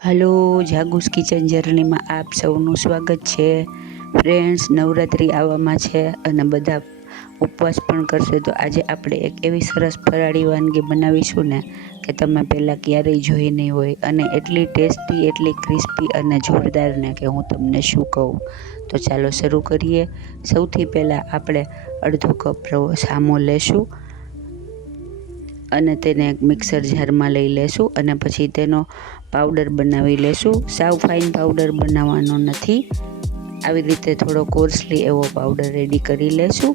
Hello, જાગુસ kitchen જર્નીમાં આપ સૌનું સ્વાગત છે. ફ્રેન્ડ્સ, નવરાત્રિ આવવામાં છે અને બધા ઉપવાસ પણ કરશે. તો આજે આપણે એક એવી સરસ ફરાળી વાનગી બનાવીશું ને કે તમે પહેલાં ક્યારેય જોઈ નહીં હોય, અને એટલી ટેસ્ટી, એટલી ક્રિસ્પી અને જોરદાર ને કે હું તમને શું કહું. તો ચાલો શરૂ કરીએ. સૌથી પહેલાં આપણે અડધો કપ રવો સામો લેશું અને તેને એક મિક્સર જારમાં લઈ લેશું અને પછી તેનો પાવડર બનાવી લેશું. સાવ ફાઇન પાવડર બનાવવાનો નથી, આવી રીતે થોડો કોર્સલી એવો પાવડર રેડી કરી લેશું.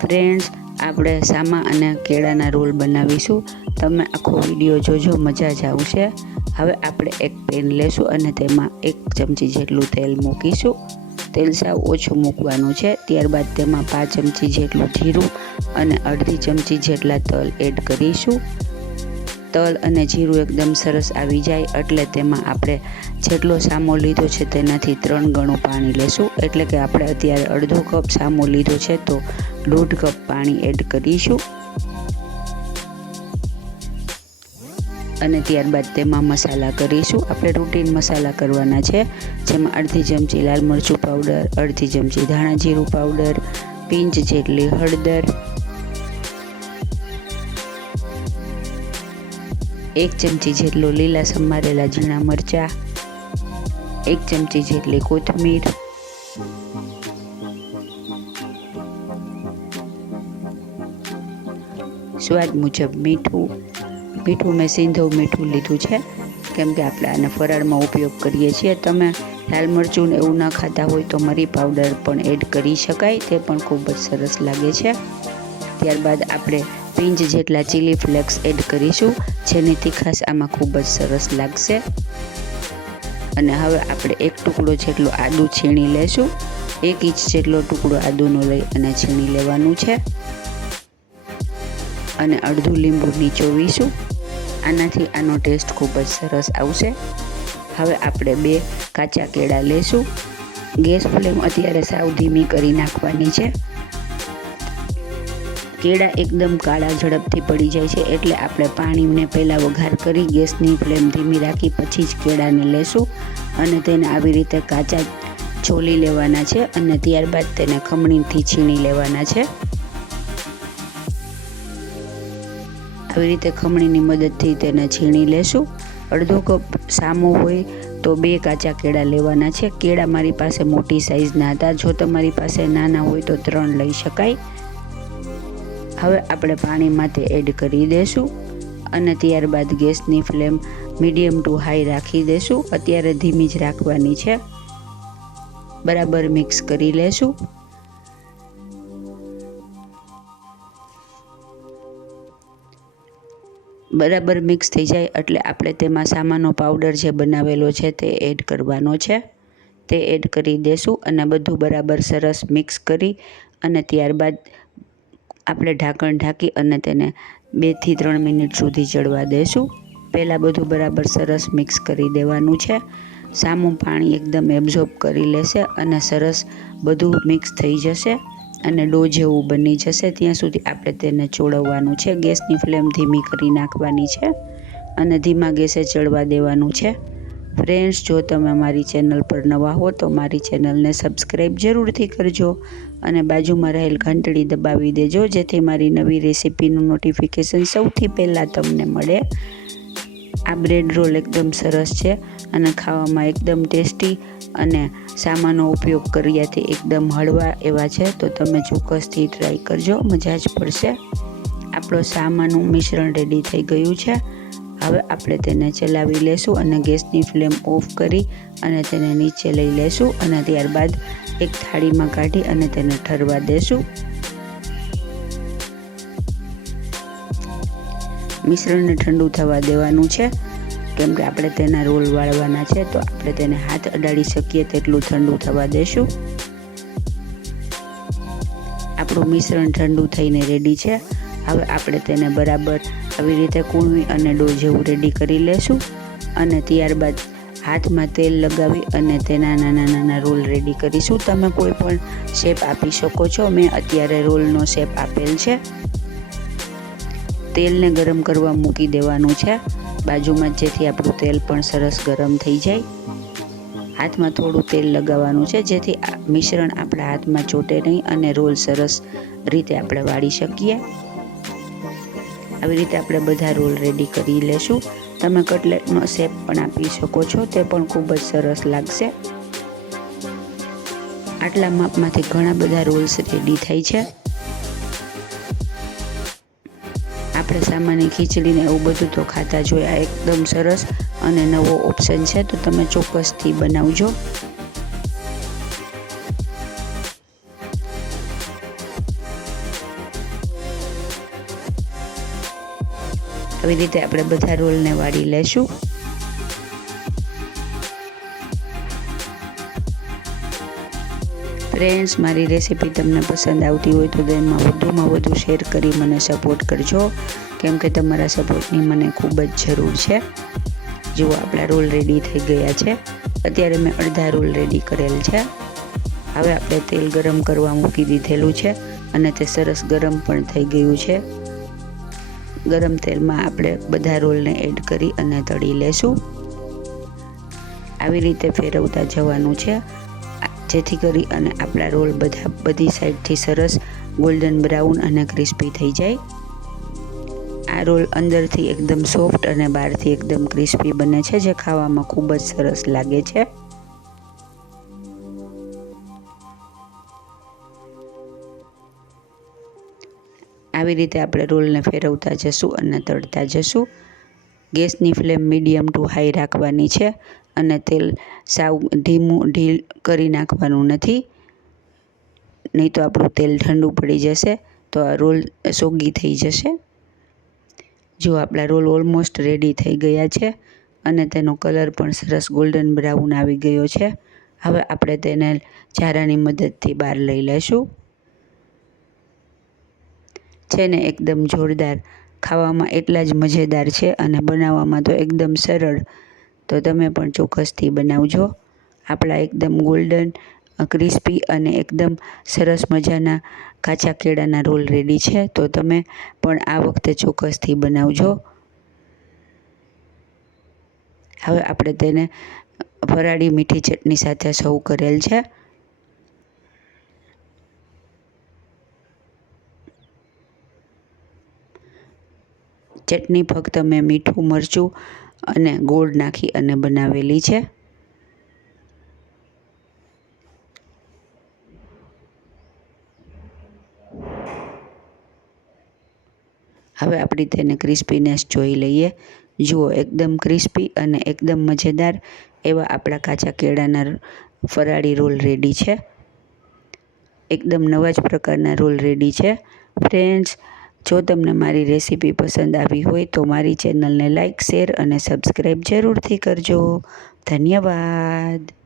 ફ્રેન્ડ્સ, આપણે સામા અને કેળાના રોલ બનાવીશું. તમે આખો વિડીયો જોજો, મજા જ આવશે. હવે આપણે એક પેન લેશું અને તેમાં 1 ચમચી જેટલું તેલ મૂકીશું. તેલ સાવ ઓછું મૂકવાનું છે. ત્યારબાદ તેમાં 5 ચમચી જેટલું જીરું અને અડધી ચમચી જેટલા તલ એડ કરીશું. તલ અને જીરું એકદમ સરસ આવી જાય એટલે તેમાં આપણે જેટલો સામો લીધો છે તેનાથી 3 ગણું પાણી લેશું. એટલે કે આપણે અત્યારે અડધો કપ સામો લીધો છે તો 1.5 કપ પાણી એડ કરીશું. અને ત્યારબાદ તેમાં મસાલા કરીશું. આપણે રૂટીન મસાલા કરવાના છે, જેમાં અડધી ચમચી લાલ મરચું પાવડર, અડધી ચમચી ધાણા જીરું પાવડર, પિંચ જેટલી હળદર, 1 ચમચી જેટલો લીલા સમારેલા ઝીણા મરચાં, 1 ચમચી જેટલી કોથમીર, સ્વાદ મુજબ મીઠું. મીઠું મેં સિંધવ મીઠું લીધું છે, કેમ કે આપણે આને ફરાળમાં ઉપયોગ કરીએ છીએ. તમે લાલ મરચું એવું ન ખાતા હોય તો મરી પાવડર પણ એડ કરી શકાય, તે પણ ખૂબ જ સરસ લાગે છે. ત્યારબાદ આપણે પિંચ જેટલા ચીલી ફ્લેક્સ એડ કરીશું, જેની તીખાશ આમાં ખૂબ જ સરસ લાગશે. અને હવે આપણે 1 ટુકડો જેટલો આદું છીણી લેશું. 1 ઇંચ જેટલો ટુકડો આદુનો લઈ અને છીણી લેવાનું છે. અને અડધું લીંબુ નીચોવીશું. આનાથી આનો ટેસ્ટ ખૂબ જ સરસ આવશે. હવે આપણે 2 કાચા કેળા લેશું. ગેસ ફ્લેમ અત્યારે સાવ ધીમી કરી નાખવાની છે. કેળા એકદમ કાળા ઝડપથી પડી જાય છે, એટલે આપણે પાણીને પહેલાં વઘાર કરી ગેસની ફ્લેમ ધીમી રાખી પછી જ કેળાને લેશું અને તેને આવી રીતે કાચા છોલી લેવાના છે અને ત્યારબાદ તેને ખમણીથી છીણી લેવાના છે. આવી રીતે ખમણીની મદદથી તેને છીણી લેશું. અડધો કપ સામો હોય તો 2 કાચા કેળા લેવાના છે. કેળા મારી પાસે મોટી સાઇઝના હતા, જો તમારી પાસે નાના હોય તો 3 લઈ શકાય. હવે આપણે પાણીમાં તે એડ કરી દઈશું અને ત્યારબાદ ગેસની ફ્લેમ મીડિયમ ટુ હાઈ રાખી દઈશું. અત્યારે ધીમી જ રાખવાની છે. બરાબર મિક્સ કરી લેશું. બરાબર મિક્સ થઈ જાય એટલે આપણે તેમાં સામાનો પાવડર જે બનાવેલો છે તે એડ કરવાનો છે. તે એડ કરી દેશું અને બધું બરાબર સરસ મિક્સ કરી અને ત્યારબાદ આપણે ઢાંકણ ઢાંકી અને તેને 2 થી 3 મિનિટ સુધી ચડવા દઈશું. પહેલાં બધું બરાબર સરસ મિક્સ કરી દેવાનું છે. સામું પાણી એકદમ એબ્ઝોર્બ કરી લેશે અને સરસ બધું મિક્સ થઈ જશે અને ડો જેવું બની જશે. ત્યાં સુધી આપણે તેને ચોળવવાનું છે. ગેસની ફ્લેમ ધીમી કરી નાખવાની છે અને ધીમા ગેસે ચડવા દેવાનું છે. ફ્રેન્ડ્સ, જો તમે મારી ચેનલ પર નવા હો તો મારી ચેનલને સબસ્ક્રાઈબ જરૂરથી કરજો અને બાજુમાં રહેલ ઘંટડી દબાવી દેજો, જેથી મારી નવી રેસીપીનું નોટિફિકેશન સૌથી પહેલાં તમને મળે. આ બ્રેડ રોલ એકદમ સરસ છે અને ખાવામાં એકદમ ટેસ્ટી અને સામાનો ઉપયોગ કર્યાથી એકદમ હળવા એવા છે. તો તમે ચોક્કસથી ટ્રાય કરજો, મજા જ પડશે. આપણો સામાનું મિશ્રણ રેડી થઈ ગયું છે. હવે આપણે તેને ચલાવી લેશું અને ગેસની ફ્લેમ ઓફ કરી અને તેને નીચે લઈ લેશું અને ત્યારબાદ એક થાળીમાં કાઢી અને તેને ઠરવા દેશું. મિશ્રણને ઠંડુ થવા દેવાનું છે, કેમ કે આપણે તેના રોલ વાળવાના છે, તો આપણે તેને હાથ અડાડી શકીએ તેટલું ઠંડુ થવા દેશું. આપણું મિશ્રણ ઠંડુ થઈને રેડી છે. હવે આપણે તેને બરાબર આવી રીતે કૂણવી અને ડો જેવું રેડી કરી લેશું અને ત્યારબાદ હાથમાં તેલ લગાવી અને તેના નાના નાના રોલ રેડી કરીશું. તમે કોઈ પણ શેપ આપી શકો છો. મેં અત્યારે રોલનો શેપ આપેલ છે. તેલને ગરમ કરવા મૂકી દેવાનું છે બાજુમાં જ, જેથી આપણું તેલ પણ સરસ ગરમ થઈ જાય. હાથમાં થોડું તેલ લગાવવાનું છે, જેથી મિશ્રણ આપણા હાથમાં ચોટે નહીં અને રોલ સરસ રીતે આપણે વાળી શકીએ. આવી રીતે આપણે બધા રોલ રેડી કરી લેશું. તમે કટલેટનો શેપ પણ આપી શકો છો, તે પણ ખૂબ જ સરસ લાગશે. આટલા માપમાંથી ઘણા બધા રોલ્સ રેડી થાય છે. આપણે સામાન્ય ખીચડીને એવું બધું તો ખાતા જ હોય. આ એકદમ સરસ અને નવો ઓપ્શન છે, તો તમે ચોક્કસથી બનાવજો. આવી રીતે આપણે બધા રોલને વાળી લેશું. ફ્રેન્ડ્સ, મારી રેસીપી તમને પસંદ આવતી હોય તો તેમાં વધુમાં વધુ શેર કરી મને સપોર્ટ કરજો, કેમ કે તમારા સપોર્ટની મને ખૂબ જ જરૂર છે. જુઓ, આપણા રોલ રેડી થઈ ગયા છે. અત્યારે મેં અડધા રોલ રેડી કરેલ છે. હવે આપણે તેલ ગરમ કરવા મૂકી દીધેલું છે અને તે સરસ ગરમ પણ થઈ ગયું છે. ગરમ તેલમાં આપણે બધા રોલને એડ કરી અને તળી લેશું. આવી રીતે ફેરવતા જવાનું છે, જેથી કરી અને આપણા રોલ બધી સાઈડથી સરસ ગોલ્ડન બ્રાઉન અને ક્રિસ્પી થઈ જાય. આ રોલ અંદરથી એકદમ સોફ્ટ અને બહારથી એકદમ ક્રિસ્પી બને છે, જે ખાવામાં ખૂબ જ સરસ લાગે છે. આવી રીતે આપણે રોલને ફેરવતા જશું અને તળતા જશું. ગેસની ફ્લેમ મીડિયમ ટુ હાઈ રાખવાની છે અને તેલ સાવ ઢીલ કરી નાખવાનું નથી, નહીં તો આપણું તેલ ઠંડુ પડી જશે તો આ રોલ સોગી થઈ જશે. જો આપણા રોલ ઓલમોસ્ટ રેડી થઈ ગયા છે અને તેનો કલર પણ સરસ ગોલ્ડન બ્રાઉન આવી ગયો છે. હવે આપણે તેને ઝારાની મદદથી બહાર લઈ લેશું. છે ને એકદમ જોરદાર, ખાવામાં એટલા જ મજેદાર છે અને બનાવવામાં તો એકદમ સરળ. તો તમે પણ ચોક્કસથી બનાવજો. આપણા એકદમ ગોલ્ડન ક્રિસ્પી અને એકદમ સરસ મજાના કાચા કેળાના રોલ રેડી છે, તો તમે પણ આ વખતે ચોક્કસથી બનાવજો. હવે આપણે તેને ફરાળી મીઠી ચટણી સાથે સર્વ કરેલ છે. ચટણી ફક્ત મેં મીઠું, મરચું અને ગોળ નાખી અને બનાવેલી છે. હવે આપણે તેને ક્રિસ્પીનેસ જોઈ લઈએ. જુઓ, એકદમ ક્રિસ્પી અને એકદમ મજેદાર એવા આપણા કાચા કેળાના ફરાળી રોલ રેડી છે. એકદમ નવા જ પ્રકારના રોલ રેડી છે. ફ્રેન્ડ્સ, જો તમને મારી રેસીપી પસંદ આવી હોય તો મારી ચેનલને લાઇક, શેર અને સબસ્ક્રાઈબ જરૂરથી કરજો. ધન્યવાદ.